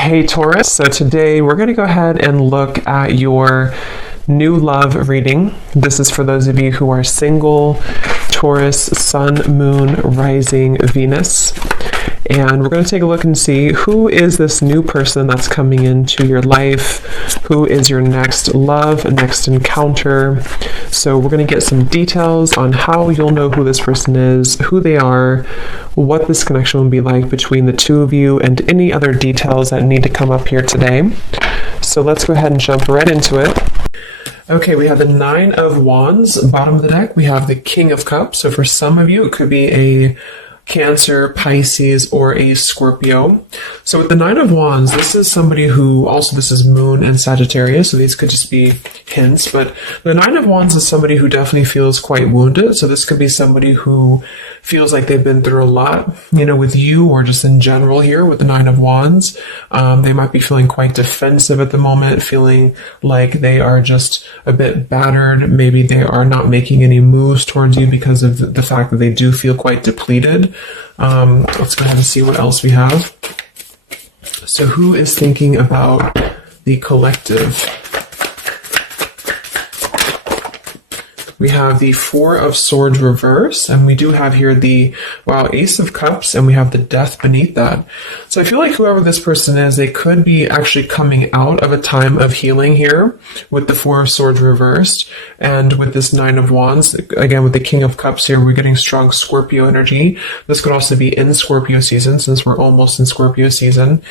Hey Taurus, so today we're going to go ahead and look at your new love reading. This is for those of you who are single, Taurus, Sun, Moon, Rising, Venus. And we're going to take a look and see who is this new person that's coming into your life, who is your next love, next encounter. So we're going to get some details on how you'll know who this person is, who they are, what this connection will be like between the two of you, and any other details that need to come up here today. So let's go ahead and jump right into it. Okay, we have the Nine of Wands. Bottom of the deck, we have the King of Cups. So for some of you, it could be a Cancer, Pisces, or a Scorpio. So with the Nine of Wands, this is somebody who, also this is Moon and Sagittarius, so these could just be hints, but the Nine of Wands is somebody who definitely feels quite wounded. So this could be somebody who feels like they've been through a lot, with you or just in general here with the Nine of Wands. They might be feeling quite defensive at the moment, feeling like they are just a bit battered. Maybe they are not making any moves towards you because of the fact that they do feel quite depleted. Let's go ahead and see what else we have. So who is thinking about the collective? We have the Four of Swords reverse, and we do have here the, Ace of Cups, and we have the Death beneath that. So I feel like whoever this person is, they could be actually coming out of a time of healing here with the Four of Swords reversed, and with this Nine of Wands, again with the King of Cups here, we're getting strong Scorpio energy. This could also be in Scorpio season, since we're almost in Scorpio season.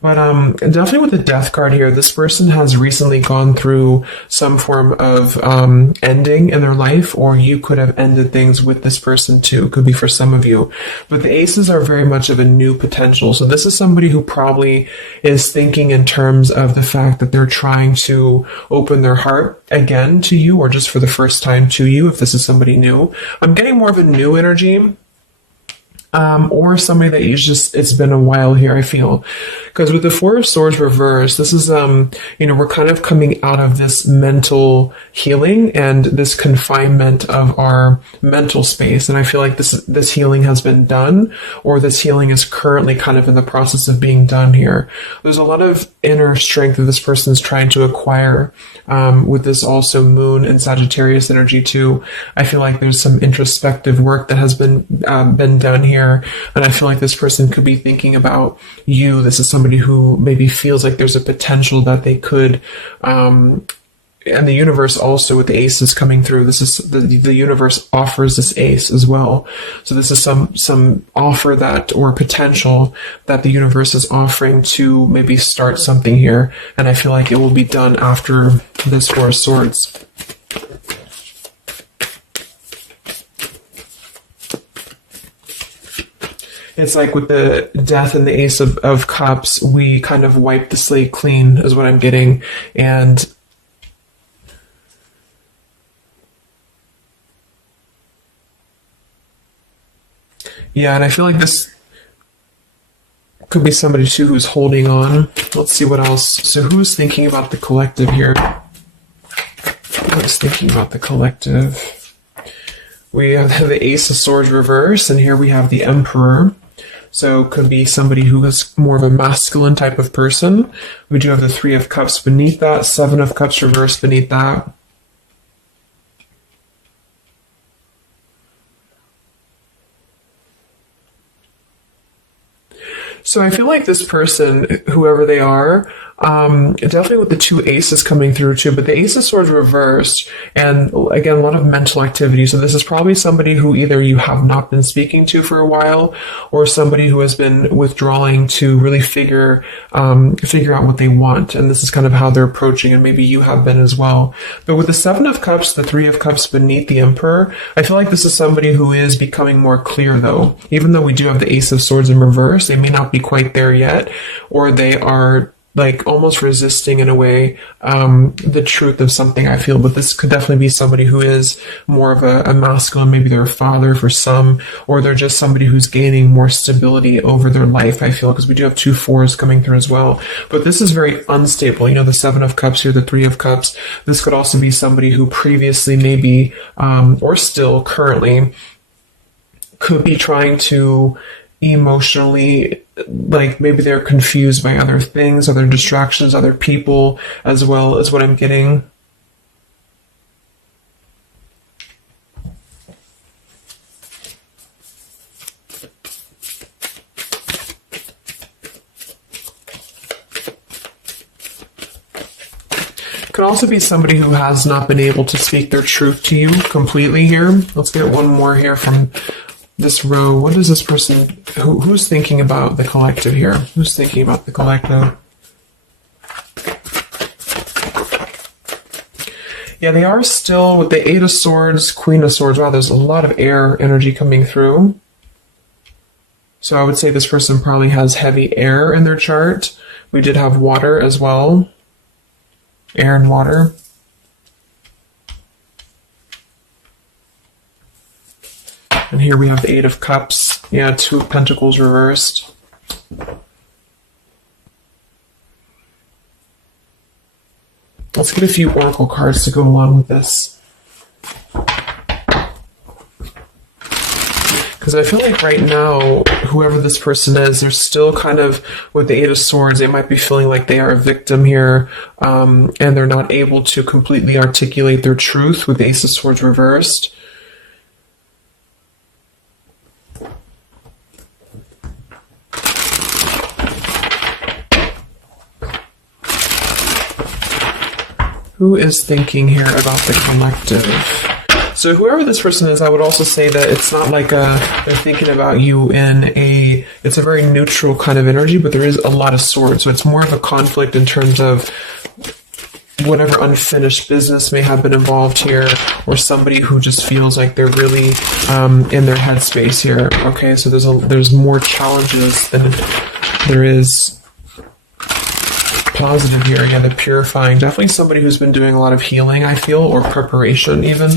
But definitely with the Death card here, this person has recently gone through some form of ending in their life, or you could have ended things with this person too. Could be for some of you. But the aces are very much of a new potential. So this is somebody who probably is thinking in terms of the fact that they're trying to open their heart again to you, or just for the first time to you, if this is somebody new. I'm getting more of a new energy. Or somebody that it's been a while here, I feel. Because with the Four of Swords reversed, this is, we're kind of coming out of this mental healing and this confinement of our mental space. And I feel like this healing has been done, or this healing is currently kind of in the process of being done here. There's a lot of inner strength that this person is trying to acquire, with this also Moon and Sagittarius energy too. I feel like there's some introspective work that has been done here. And I feel like this person could be thinking about you. This is somebody who maybe feels like there's a potential that they could, and the universe also with the aces coming through. This is the universe offers this ace as well. So this is some offer that, or potential that the universe is offering to maybe start something here. And I feel like it will be done after this Four of Swords. It's like with the Death and the Ace of Cups, we kind of wipe the slate clean is what I'm getting. And and I feel like this could be somebody too who's holding on. Let's see what else. So who's thinking about the collective here? Who's thinking about the collective? We have the Ace of Swords reverse, and here we have the Emperor. So it could be somebody who is more of a masculine type of person. We do have the Three of Cups beneath that, Seven of Cups reversed beneath that. So I feel like this person, whoever they are, definitely with the two aces coming through too, but the Ace of Swords reversed, and again, a lot of mental activity. So this is probably somebody who either you have not been speaking to for a while, or somebody who has been withdrawing to really figure out what they want. And this is kind of how they're approaching, and maybe you have been as well. But with the Seven of Cups, the Three of Cups beneath the Emperor, I feel like this is somebody who is becoming more clear though. Even though we do have the Ace of Swords in reverse, they may not be quite there yet, or they are like almost resisting in a way the truth of something, I feel. But this could definitely be somebody who is more of a masculine. Maybe they're a father for some, or they're just somebody who's gaining more stability over their life, I feel, because we do have two fours coming through as well. But this is very unstable. The Seven of Cups here, the Three of Cups. This could also be somebody who previously maybe, or still currently, could be trying to emotionally, like maybe they're confused by other things, other distractions, other people, as well as what I'm getting. Could also be somebody who has not been able to speak their truth to you completely here. Let's get one more here from this row. What is this person, who's thinking about the collective here? Who's thinking about the collective? Yeah, they are still with the Eight of Swords, Queen of Swords. Wow, there's a lot of air energy coming through. So I would say this person probably has heavy air in their chart. We did have water as well. Air and water. And here we have the Eight of Cups. Yeah, Two of Pentacles reversed. Let's get a few oracle cards to go along with this. Because I feel like right now, whoever this person is, they're still kind of, with the Eight of Swords, they might be feeling like they are a victim here, and they're not able to completely articulate their truth with the Ace of Swords reversed. Who is thinking here about the collective? So whoever this person is, I would also say that it's not like they're thinking about you it's a very neutral kind of energy, but there is a lot of swords. So it's more of a conflict in terms of whatever unfinished business may have been involved here, or somebody who just feels like they're really in their headspace here. Okay, so there's more challenges than there is positive here. Again, the purifying. Definitely somebody who's been doing a lot of healing, I feel, or preparation even.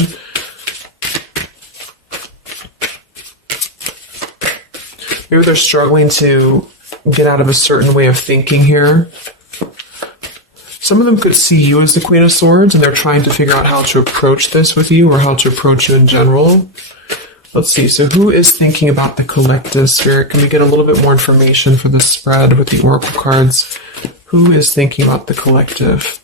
Maybe they're struggling to get out of a certain way of thinking here. Some of them could see you as the Queen of Swords, and they're trying to figure out how to approach this with you, or how to approach you in general. Let's see. So who is thinking about the collective, Spirit? Can we get a little bit more information for this spread with the oracle cards? Who is thinking about the collective?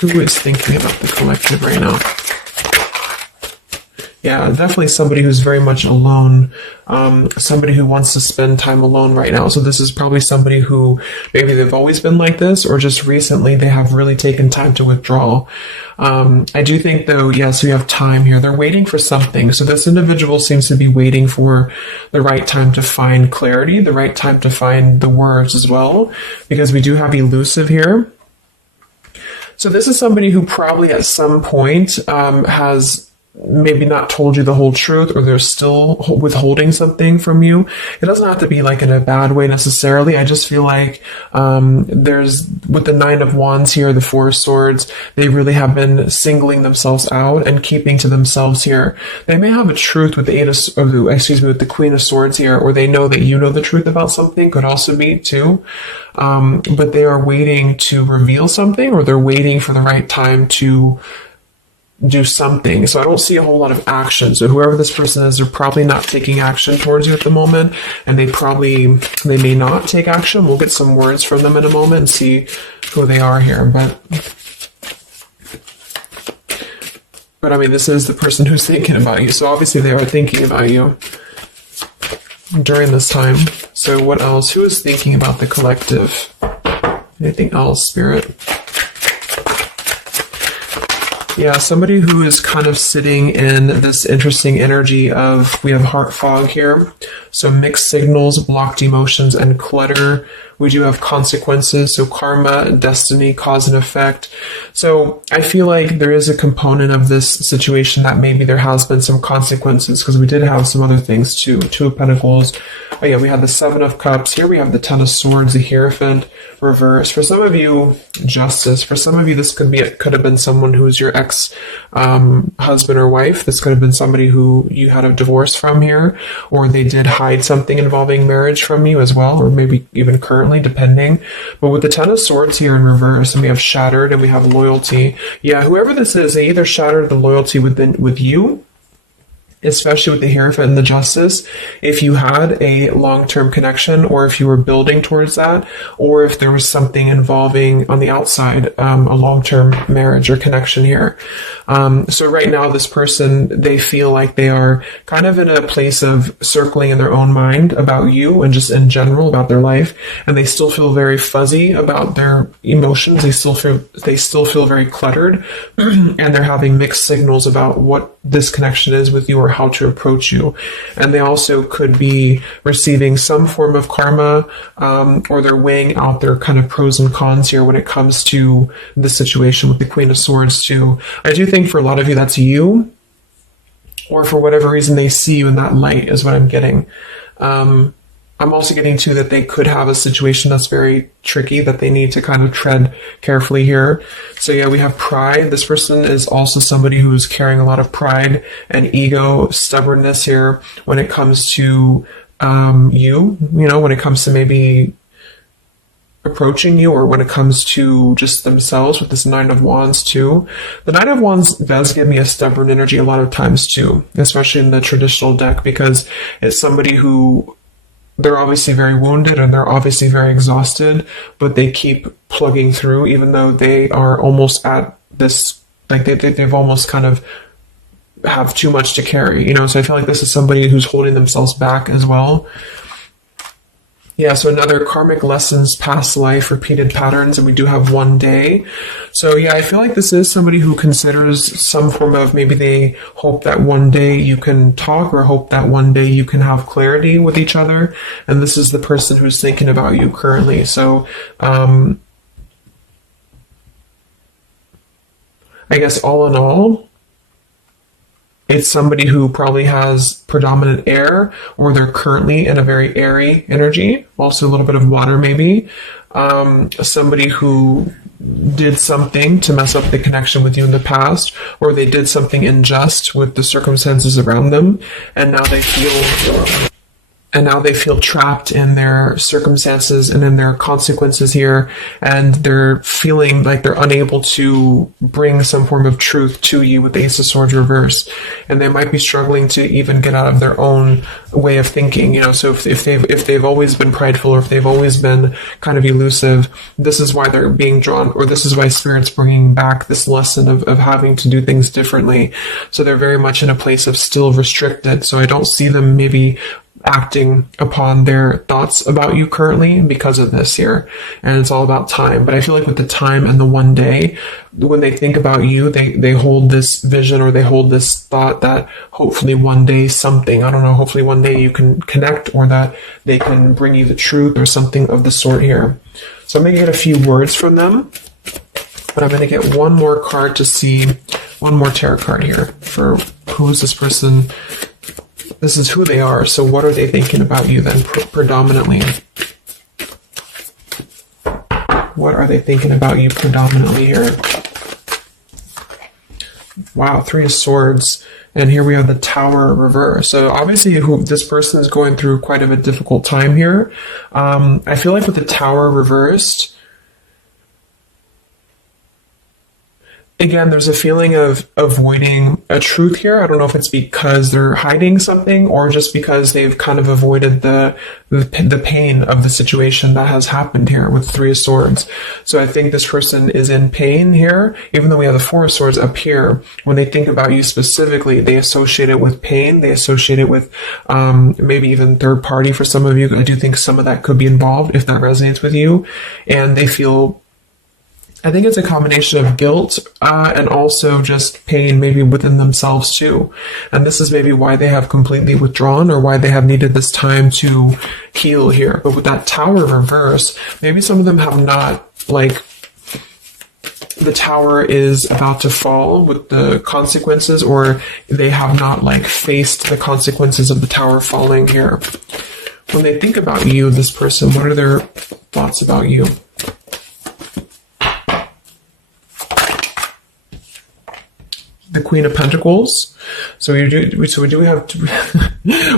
Who is thinking about the collective right now? Yeah, definitely somebody who's very much alone, somebody who wants to spend time alone right now. So this is probably somebody who maybe they've always been like this, or just recently they have really taken time to withdraw. I do think, though, yes, we have time here. They're waiting for something. So this individual seems to be waiting for the right time to find clarity, the right time to find the words as well, because we do have elusive here. So this is somebody who probably at some point has maybe not told you the whole truth, or they're still withholding something from you. It doesn't have to be like in a bad way necessarily. I just feel like there's, with the Nine of Wands here, the Four of Swords, they really have been singling themselves out and keeping to themselves here. They may have a truth with the with the Queen of Swords here, or they know that you know the truth about something, could also be too. But they are waiting to reveal something, or they're waiting for the right time to do something. So I don't see a whole lot of action. So whoever this person is, they're probably not taking action towards you at the moment, and they may not take action. We'll get some words from them in a moment and see who they are here. But I mean, this is the person who's thinking about you. So obviously they are thinking about you during this time. So what else? Who is thinking about the collective? Anything else, Spirit? Yeah, somebody who is kind of sitting in this interesting energy of, we have heart fog here. So mixed signals, blocked emotions, and clutter. We do have consequences, so karma, destiny, cause and effect. So I feel like there is a component of this situation that maybe there has been some consequences, because we did have some other things too. Two of Pentacles. Oh yeah, we had the Seven of Cups. Here we have the Ten of Swords, the Hierophant, reverse. For some of you, Justice. For some of you, this could have been someone who's your ex husband or wife. This could have been somebody who you had a divorce from here, or they did hide something involving marriage from you as well, or maybe even currently currently, depending. But with the Ten of Swords here in reverse, and we have shattered and we have loyalty. Yeah, whoever this is, they either shattered the loyalty with you, especially with the Hierophant and the Justice, if you had a long-term connection, or if you were building towards that, or if there was something involving on the outside, a long-term marriage or connection here. So right now, this person, they feel like they are kind of in a place of circling in their own mind about you and just in general about their life, and they still feel very fuzzy about their emotions. They still feel very cluttered, and they're having mixed signals about what this connection is with you or how to approach you. And they also could be receiving some form of karma, or they're weighing out their kind of pros and cons here when it comes to the situation with the Queen of Swords too. I do think for a lot of you that's you, or for whatever reason they see you in that light is what I'm getting. I'm also getting to that they could have a situation that's very tricky that they need to kind of tread carefully here. So yeah, we have pride. This person is also somebody who's carrying a lot of pride and ego, stubbornness here when it comes to you know, when it comes to maybe approaching you, or when it comes to just themselves with this Nine of Wands too. The Nine of Wands does give me a stubborn energy a lot of times too, especially in the traditional deck, because it's somebody who, they're obviously very wounded and they're obviously very exhausted, but they keep plugging through even though they are almost at this, like they've almost kind of have too much to carry, you know. So I feel like this is somebody who's holding themselves back as well. Yeah, so another karmic lessons, past life, repeated patterns, and we do have one day. So yeah, I feel like this is somebody who considers some form of, maybe they hope that one day you can talk, or hope that one day you can have clarity with each other. And this is the person who's thinking about you currently. So I guess all in all, it's somebody who probably has predominant air, or they're currently in a very airy energy, also a little bit of water maybe. Somebody who did something to mess up the connection with you in the past, or they did something unjust with the circumstances around them, and now they feel trapped in their circumstances and in their consequences here, and they're feeling like they're unable to bring some form of truth to you with the Ace of Swords reverse, and they might be struggling to even get out of their own way of thinking, you know. So if they've always been prideful, or if they've always been kind of elusive, this is why they're being drawn, or this is why Spirit's bringing back this lesson of having to do things differently. So they're very much in a place of still restricted. So I don't see them maybe acting upon their thoughts about you currently because of this here. And it's all about time. But I feel like with the time and the one day, when they think about you, they hold this vision, or they hold this thought that hopefully one day something, I don't know, hopefully one day you can connect, or that they can bring you the truth or something of the sort here. So I'm going to get a few words from them, but I'm going to get one more card to see, one more tarot card here for who is this person. This is who they are. So what are they thinking about you then, predominantly? What are they thinking about you predominantly here? Wow, Three of Swords. And here we have the Tower reverse. So obviously this person is going through quite of a difficult time here. I feel like with the Tower reversed, again, there's a feeling of avoiding a truth here. I don't know if it's because they're hiding something, or just because they've kind of avoided the pain of the situation that has happened here with Three of Swords. So I think this person is in pain here, even though we have the Four of Swords up here. When they think about you specifically, they associate it with pain. They associate it with maybe even third party for some of you. I do think some of that could be involved if that resonates with you. And they feel, I think it's a combination of guilt and also just pain maybe within themselves too. And this is maybe why they have completely withdrawn, or why they have needed this time to heal here. But with that Tower reverse, maybe some of them have not, like, the tower is about to fall with the consequences, or they have not like faced the consequences of the tower falling here. When they think about you, this person, what are their thoughts about you? The Queen of Pentacles. So we do have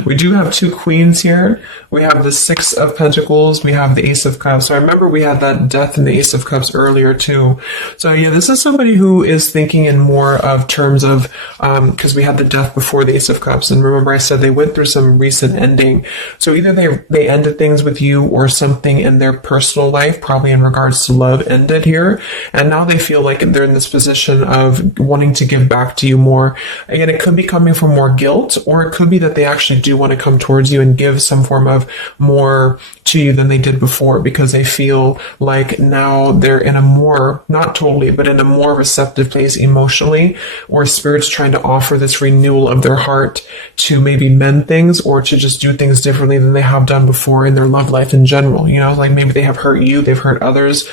we do have two queens here. We have the Six of Pentacles. We have the Ace of Cups. So I remember we had that Death and the Ace of Cups earlier too. So yeah, this is somebody who is thinking in more of terms of because we had the Death before the Ace of Cups, and remember I said they went through some recent ending. So either they ended things with you, or something in their personal life, probably in regards to love, ended here, and now they feel like they're in this position of wanting to give back to you more. Again, it could be coming from more guilt, or it could be that they actually do want to come towards you and give some form of more to you than they did before, because they feel like now they're in a more, not totally, but in a more receptive place emotionally, or Spirit's trying to offer this renewal of their heart to maybe mend things, or to just do things differently than they have done before in their love life in general. You know, like maybe they have hurt you, they've hurt others.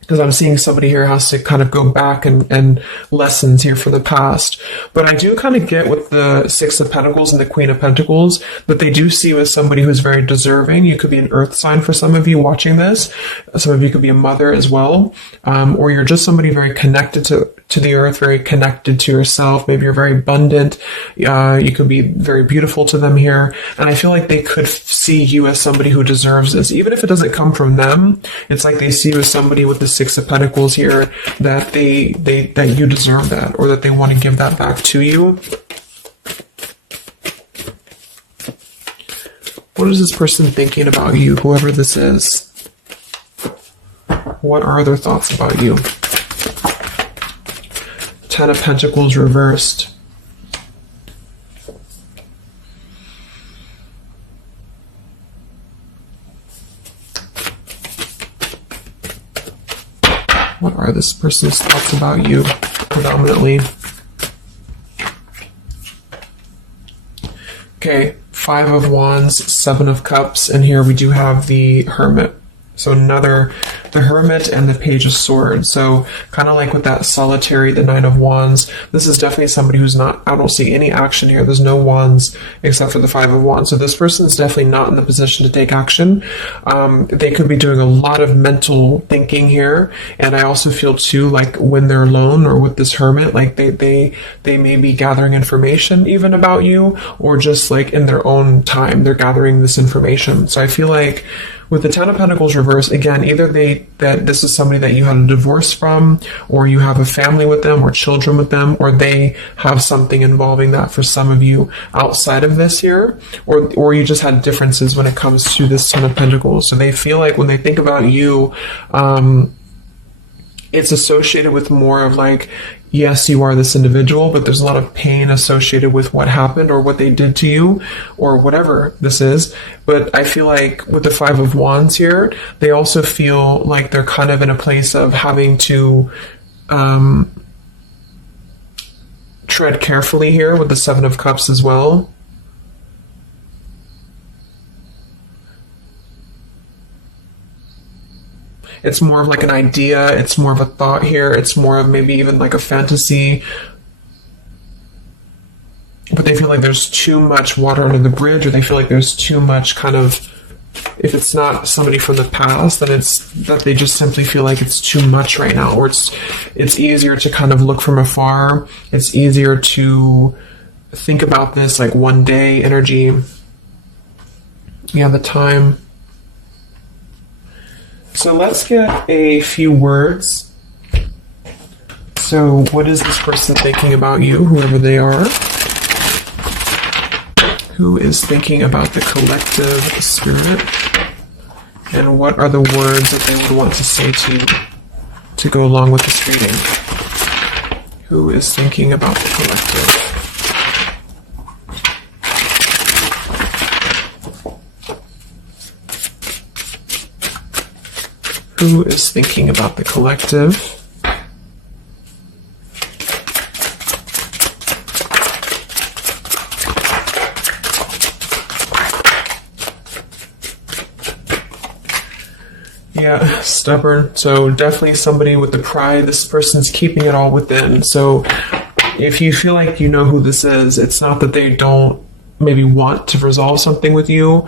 Because I'm seeing somebody here has to kind of go back and lessons here for the past. But I do kind of get with the Six of Pentacles and the Queen of Pentacles that they do see you as somebody who's very deserving. You could be an earth sign for some of you watching this. Some of you could be a mother as well. Or you're just somebody very connected to the earth, very connected to yourself. Maybe you're very abundant. You could be very beautiful to them here. And I feel like they could see you as somebody who deserves this. Even if it doesn't come from them, it's like they see you as somebody with the Six of Pentacles here, that that you deserve that, or that they want to give that back to you. What is this person thinking about you, whoever this is? What are their thoughts about you? Ten of Pentacles reversed. What are this person's thoughts about you, predominantly? Okay, Five of Wands, Seven of Cups, and here we do have the Hermit. So the Hermit and the Page of Swords. So kind of like with that Solitary, the Nine of Wands, this is definitely somebody who's not, I don't see any action here. There's no wands except for the Five of Wands. So this person is definitely not in the position to take action. They could be doing a lot of mental thinking here. And I also feel too, like when they're alone or with this Hermit, like they may be gathering information even about you, or just like in their own time, they're gathering this information. So I feel like with the Ten of Pentacles reversed, again, either that this is somebody that you had a divorce from, or you have a family with them, or children with them, or they have something involving that for some of you outside of this here, or you just had differences when it comes to this Ten of Pentacles. So they feel like when they think about you, it's associated with more of like, yes, you are this individual, but there's a lot of pain associated with what happened or what they did to you or whatever this is. But I feel like with the Five of Wands here, they also feel like they're kind of in a place of having to tread carefully here with the Seven of Cups as well. It's more of like an idea. It's more of a thought here. It's more of maybe even like a fantasy. But they feel like there's too much water under the bridge, or they feel like there's too much kind of, if it's not somebody from the past, then it's that they just simply feel like it's too much right now, or it's easier to kind of look from afar. It's easier to think about this like one day energy. Yeah, the time. So let's get a few words. So what is this person thinking about you, whoever they are? Who is thinking about the collective spirit? And what are the words that they would want to say to go along with this reading? Who is thinking about the collective? Who is thinking about the collective? Yeah, stubborn. So definitely somebody with the pride. This person's keeping it all within. So if you feel like you know who this is, it's not that they don't maybe want to resolve something with you,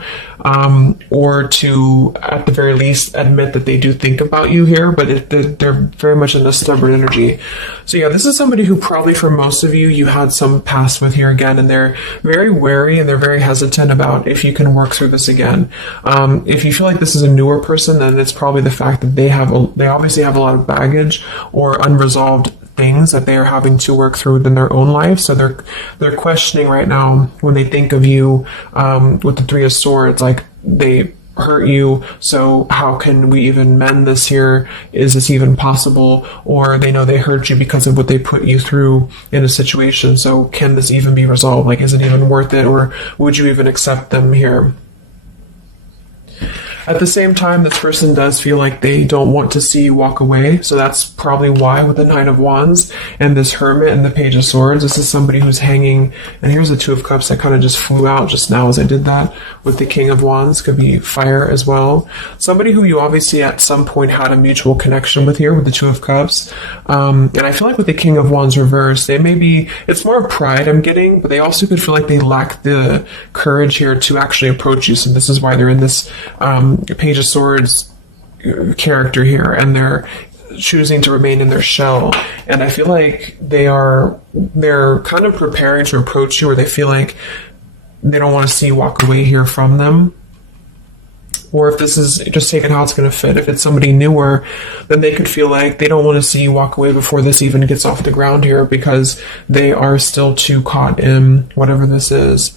or to, at the very least, admit that they do think about you here, but they're very much in a stubborn energy. So yeah, this is somebody who probably for most of you had some past with here again, and they're very wary and they're very hesitant about if you can work through this again. If you feel like this is a newer person, then it's probably the fact that they obviously have a lot of baggage or unresolved things that they are having to work through in their own life. So they're questioning right now when they think of you, with the Three of Swords, like they hurt you, so how can we even mend this here? Is this even possible? Or they know they hurt you because of what they put you through in a situation, so can this even be resolved? Like, is it even worth it, or would you even accept them here? At the same time, this person does feel like they don't want to see you walk away. So that's probably why with the Knight of Wands and this Hermit and the Page of Swords, this is somebody who's hanging. And here's the Two of Cups that kind of just flew out just now as I did that. With the King of Wands, could be fire as well. Somebody who you obviously at some point had a mutual connection with here with the Two of Cups. And I feel like with the King of Wands reverse, they may be, it's more of pride I'm getting, but they also could feel like they lack the courage here to actually approach you. So this is why they're in this Page of Swords character here, and they're choosing to remain in their shell. And I feel like they're kind of preparing to approach you, or they feel like they don't want to see you walk away here from them. Or if this is just taking how it's going to fit, if it's somebody newer, then they could feel like they don't want to see you walk away before this even gets off the ground here, because they are still too caught in whatever this is.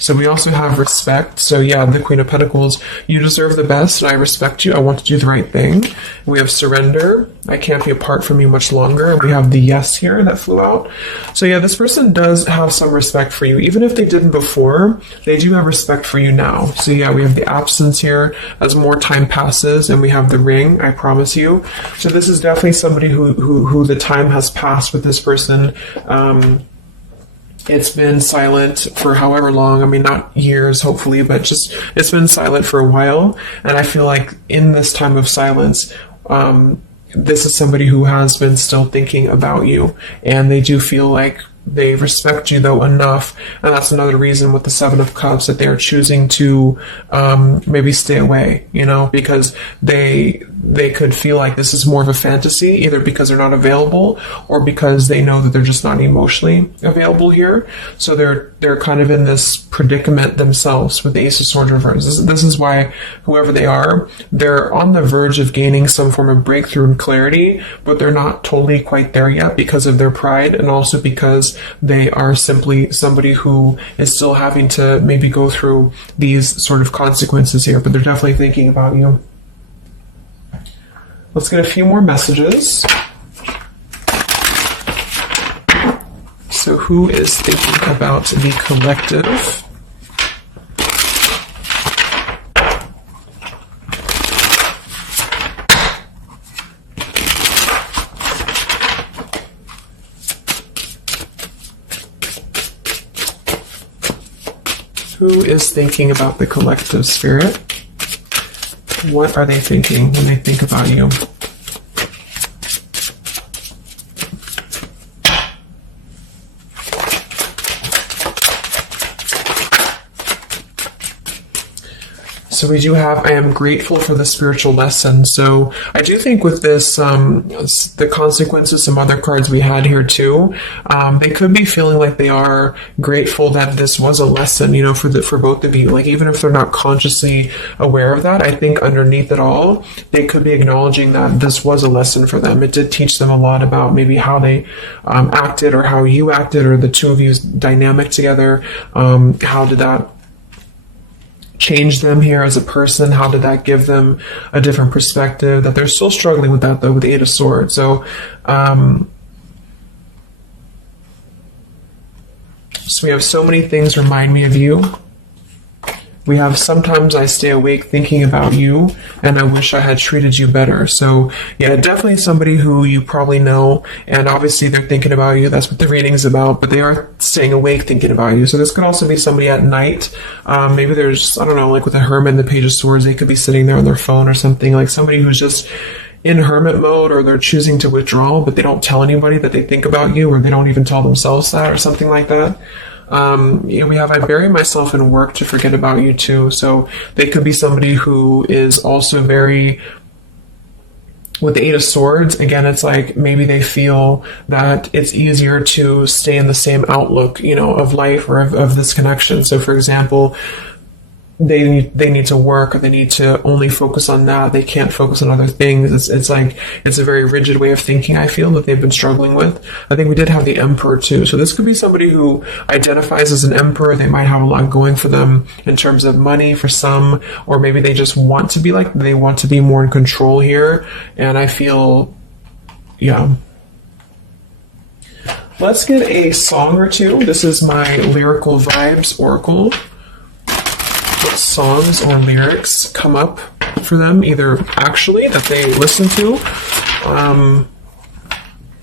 So we also have respect. So yeah, the Queen of Pentacles, you deserve the best, and I respect you. I want to do the right thing. We have surrender. I can't be apart from you much longer. We have the yes here that flew out. So yeah, this person does have some respect for you. Even if they didn't before, they do have respect for you now. So yeah, we have the absence here as more time passes, and we have the ring, I promise you. So this is definitely somebody who the time has passed with this person. It's been silent for however long. I mean, not years, hopefully, but just it's been silent for a while. And I feel like in this time of silence, this is somebody who has been still thinking about you. And they do feel like they respect you, though, enough. And that's another reason with the Seven of Cups that they are choosing to maybe stay away, because they could feel like this is more of a fantasy, either because they're not available or because they know that they're just not emotionally available here. So they're kind of in this predicament themselves with the Ace of Swords reverse. This is why whoever they are, they're on the verge of gaining some form of breakthrough and clarity, but they're not totally quite there yet because of their pride, and also because they are simply somebody who is still having to maybe go through these sort of consequences here, but they're definitely thinking about you. Let's get a few more messages. So who is thinking about the collective? Who is thinking about the collective, Spirit? What are they thinking when they think about you? So we do have, I am grateful for the spiritual lesson. So I do think with this, the consequences, some other cards we had here too, they could be feeling like they are grateful that this was a lesson, for both of you. Like, even if they're not consciously aware of that, I think underneath it all, they could be acknowledging that this was a lesson for them. It did teach them a lot about maybe how they acted, or how you acted, or the two of you's dynamic together. How did that change them here as a person? How did that give them a different perspective? That they're still struggling with that, though, with the Eight of Swords. So we have so many things remind me of you. We have sometimes I stay awake thinking about you, and I wish I had treated you better. So yeah, definitely somebody who you probably know, and obviously they're thinking about you. That's what the reading is about, but they are staying awake thinking about you. So this could also be somebody at night. Maybe there's, I don't know, like with the Hermit and the Page of Swords, they could be sitting there on their phone or something, like somebody who's just in hermit mode, or they're choosing to withdraw, but they don't tell anybody that they think about you, or they don't even tell themselves that, or something like that. We have I bury myself in work to forget about you too. So they could be somebody who is also very, with the Eight of Swords, again, it's like maybe they feel that it's easier to stay in the same outlook, of life or of this connection. So for example, they need to work, or they need to only focus on that. They can't focus on other things. It's like, it's a very rigid way of thinking, I feel, that they've been struggling with. I think we did have the Emperor too. So this could be somebody who identifies as an Emperor. They might have a lot going for them in terms of money for some, or maybe they just want to be they want to be more in control here. And I feel, yeah. Let's get a song or two. This is my Lyrical Vibes Oracle. What songs or lyrics come up for them, either actually that they listen to,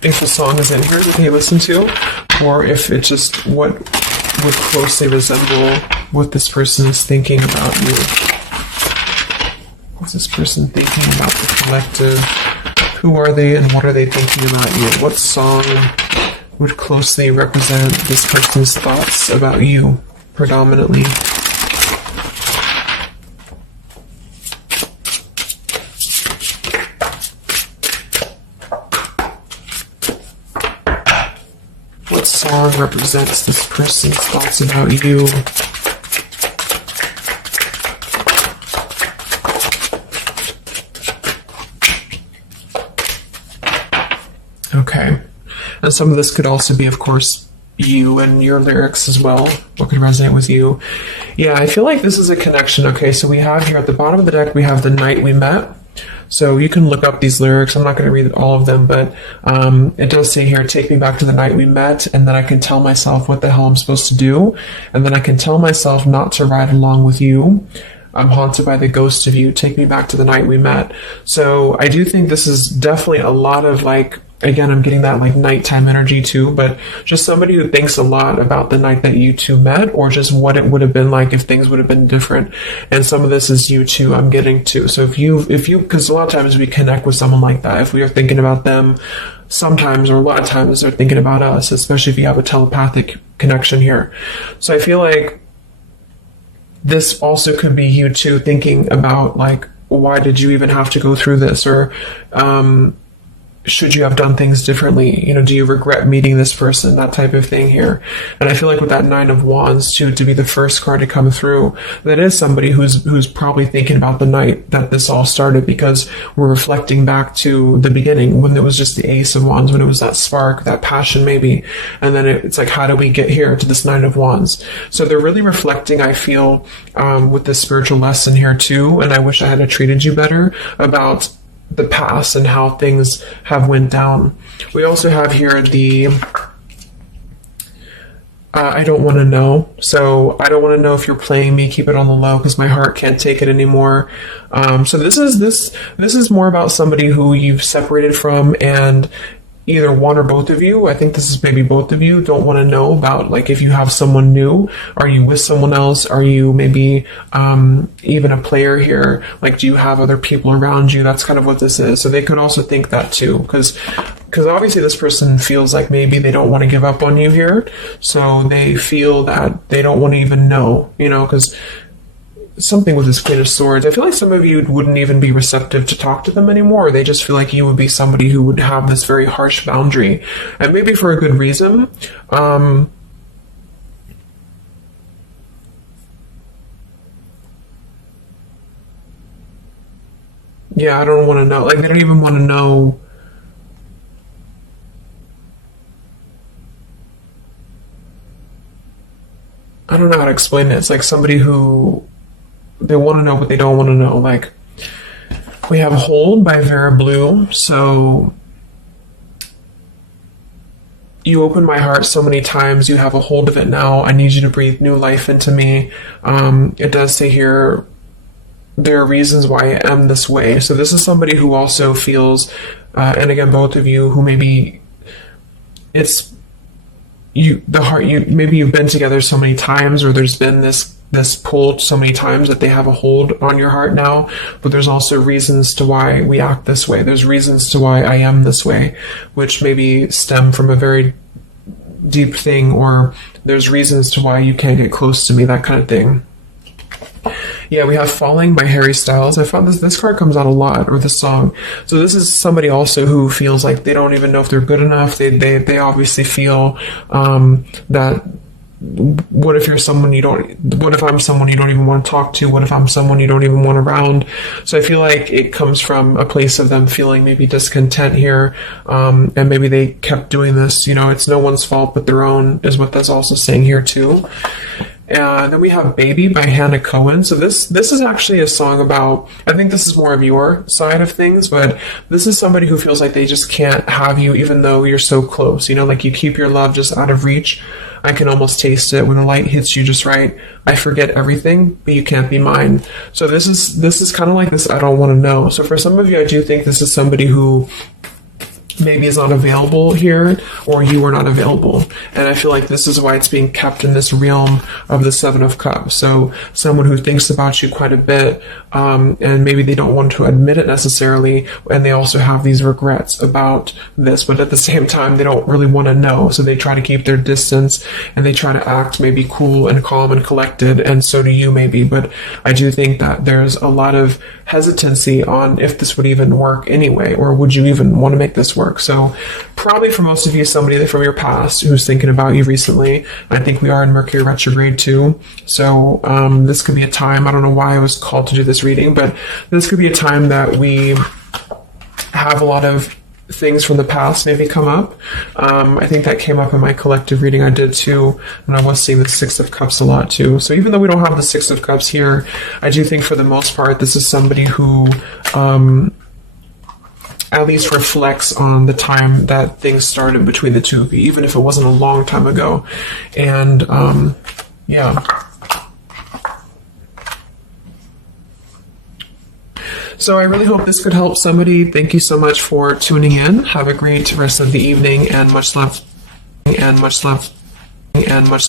if a song is in here that they listen to, or if it's just what would closely resemble what this person is thinking about you. What's this person thinking about the collective? Who are they and what are they thinking about you? What song would closely represent this person's thoughts about you, predominantly? What song represents this person's thoughts about you? Okay. And some of this could also be, of course, you and your lyrics as well. What could resonate with you? Yeah, I feel like this is a connection. Okay, so we have here at the bottom of the deck, we have The Night We Met. So you can look up these lyrics. I'm not going to read all of them, but it does say here, take me back to the night we met, and then I can tell myself what the hell I'm supposed to do, and then I can tell myself not to ride along with you. I'm haunted by the ghost of you. Take me back to the night we met. So I do think this is definitely a lot of again, I'm getting that nighttime energy too, but just somebody who thinks a lot about the night that you two met, or just what it would have been like if things would have been different. And some of this is you too, I'm getting to. So if you, because a lot of times we connect with someone like that, if we are thinking about them, sometimes, or a lot of times they're thinking about us, especially if you have a telepathic connection here. So I feel like this also could be you too thinking about why did you even have to go through this? Or, should you have done things differently? Do you regret meeting this person? That type of thing here. And I feel like with that Nine of Wands too, to be the first card to come through, that is somebody who's probably thinking about the night that this all started, because we're reflecting back to the beginning when it was just the Ace of Wands, when it was that spark, that passion maybe. And then it's like, how do we get here to this Nine of Wands? So they're really reflecting, I feel, with this spiritual lesson here too. And I wish I had treated you better about the past and how things have went down. We also have here the I don't want to know. So I don't want to know if you're playing me. Keep it on the low because my heart can't take it anymore. So this is more about somebody who you've separated from, and either one or both of you, I think this is maybe both of you, don't want to know about if you have someone new. Are you with someone else? Are you maybe even a player here? Do you have other people around you? That's kind of what this is. So they could also think that too, because obviously this person feels like maybe they don't want to give up on you here. So they feel that they don't want to even know, because something with this Queen of Swords, I feel like some of you wouldn't even be receptive to talk to them anymore. They just feel like you would be somebody who would have this very harsh boundary, and maybe for a good reason. Yeah, I don't want to know. They don't even want to know. I don't know how to explain it. It's like somebody who, they want to know, but they don't want to know. We have Hold by Vera Blue. So you open my heart so many times. You have a hold of it now. I need you to breathe new life into me. It does say here, there are reasons why I am this way. So this is somebody who also feels, and again, both of you, who maybe it's maybe you've been together so many times, or there's been this pull so many times that they have a hold on your heart now, but there's also reasons to why we act this way. There's reasons to why I am this way, which maybe stem from a very deep thing, or there's reasons to why you can't get close to me, that kind of thing. Yeah, we have Falling by Harry Styles. I found this card comes out a lot, or this song. So this is somebody also who feels like they don't even know if they're good enough. They obviously feel that what if you're someone you don't, what if I'm someone you don't even want to talk to? What if I'm someone you don't even want around? So I feel like it comes from a place of them feeling maybe discontent here, and maybe they kept doing this. It's no one's fault but their own, is what that's also saying here too. And then we have Baby by Hannah Cohen. So this is actually a song about, I think this is more of your side of things, but this is somebody who feels like they just can't have you even though you're so close. Like you keep your love just out of reach. I can almost taste it when the light hits you just right. I forget everything, but you can't be mine. So this is kind of like this I don't want to know. So for some of you, I do think this is somebody who maybe is not available here, or you are not available. And I feel like this is why it's being kept in this realm of the Seven of Cups. So someone who thinks about you quite a bit, and maybe they don't want to admit it necessarily, and they also have these regrets about this, but at the same time, they don't really want to know. So they try to keep their distance, and they try to act maybe cool and calm and collected, and so do you maybe. But I do think that there's a lot of hesitancy on if this would even work anyway, or would you even want to make this work. So probably for most of you, somebody from your past who's thinking about you recently. I think we are in Mercury retrograde too. So this could be a time, I don't know why I was called to do this reading, but this could be a time that we have a lot of things from the past maybe come up. I think that came up in my collective reading I did too, and I was seeing the Six of Cups a lot too. So even though we don't have the Six of Cups here, I do think for the most part this is somebody who at least reflects on the time that things started between the two of you, even if it wasn't a long time ago. And yeah. So I really hope this could help somebody. Thank you so much for tuning in. Have a great rest of the evening, and much love, and much love, and much